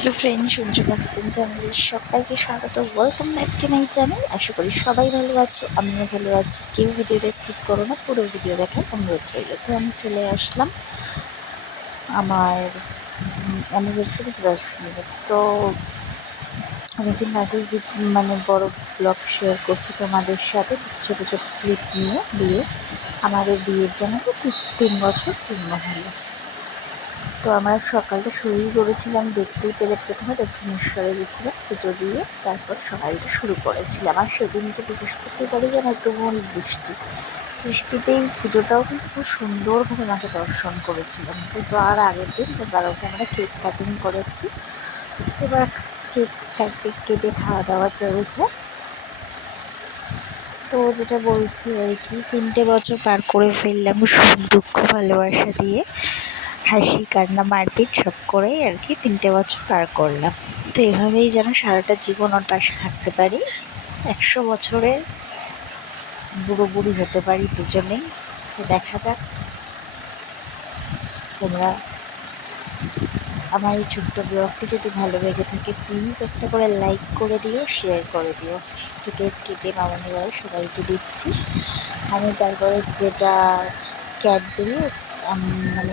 Hello friend, Sanjana kitchen চ্যানেলে সবাইকে স্বাগত। Welcome back to my channel. আশা করি সবাই ভালো আছো, আমিও ভালো আছি। কেউ ভিডিওটা স্কিপ করো না, পুরো ভিডিও দেখার অনুরোধ রইল। তো আমি চলে আসলাম আমার অ্যানিভার্সারি ব্লগ নিয়ে। তো অনেকদিন আগে বড় ব্লগ শেয়ার করছি তোমাদের সাথে, ছোটো ছোটো ক্লিপ নিয়ে আমাদের বিয়ের জন্য তো 3 বছর পূর্ণ হলো। তো আমরা সকালটা শুরুই করেছিলাম, দেখতেই পেলে প্রথমে দক্ষিণেশ্বরে গেছিলাম পুজো দিয়ে, তারপর সকালটা শুরু করেছিলাম। আর সেদিনকে বৃহস্পতিবারে যেন তুমুল বৃষ্টিতেই পুজোটাও কিন্তু খুব সুন্দরভাবে মাকে দর্শন করেছিলাম। তো তার আগের দিন 12টা আমরা কেক কাটিং করেছি। এবার কেক কেটে খাওয়া দাওয়া চলছে। তো যেটা বলছি আর কি, 3টে বছর পার করে ফেললাম সুখ দুঃখ ভালোবাসা দিয়ে, হাসি কান্না মারপিট সব করেই আর কি 3টে বছর পার করলাম। তো এভাবেই যেন সারাটা জীবন ওর পাশে থাকতে পারি, 100 বছরের বুড়ো বুড়ি হতে পারি দুজনেই। তো দেখা যাক। তোমরা আমার এই ছোট্ট ব্লগটি যদি ভালো লেগে থাকে প্লিজ একটা করে লাইক করে দিও, শেয়ার করে দিও। তো কেক কেটে মামনিরাও সবাইকে দিচ্ছি। আমি তারপরে যেটা ক্যাডবেরি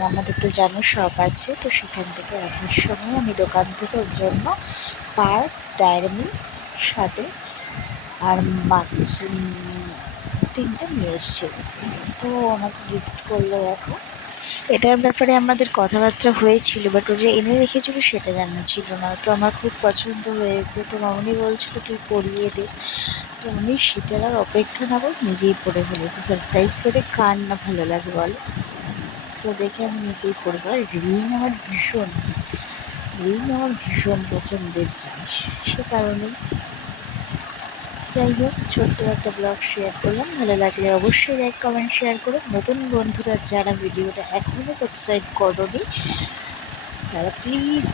আমাদের তো জানো শপ আছে, তো সেখান থেকে আসার সময় আমি দোকান থেকে ওর জন্য পার্ক, ডায়েরি মিল্ক সাথে আর মাছ 3টে নিয়ে এসেছিলো। তো আমাকে গিফট করলো। দেখো, এটার ব্যাপারে আমাদের কথাবার্তা হয়েছিল, বাট ও যে এনে রেখেছিল সেটা জানা ছিল না। তো আমার খুব পছন্দ হয়েছে, তো মামনি বলছিল তুই পরিয়ে দে। তো আমি সেটার আর অপেক্ষা না করে নিজেই পরে ফেলেছি। সারপ্রাইজ পেতে কার না ভালো লাগে বলো। তো দেখে আমি নিজেই পরবো। আর রিং আমার ভীষণ পছন্দের জিনিস, সে কারণেই। যাই হোক, ছোট্ট একটা ব্লগ শেয়ার করলাম। ভালো লাগলে অবশ্যই লাইক কমেন্ট শেয়ার করো। নতুন বন্ধুরা যারা ভিডিওটা এখনও সাবস্ক্রাইব করোনি তারা প্লিজ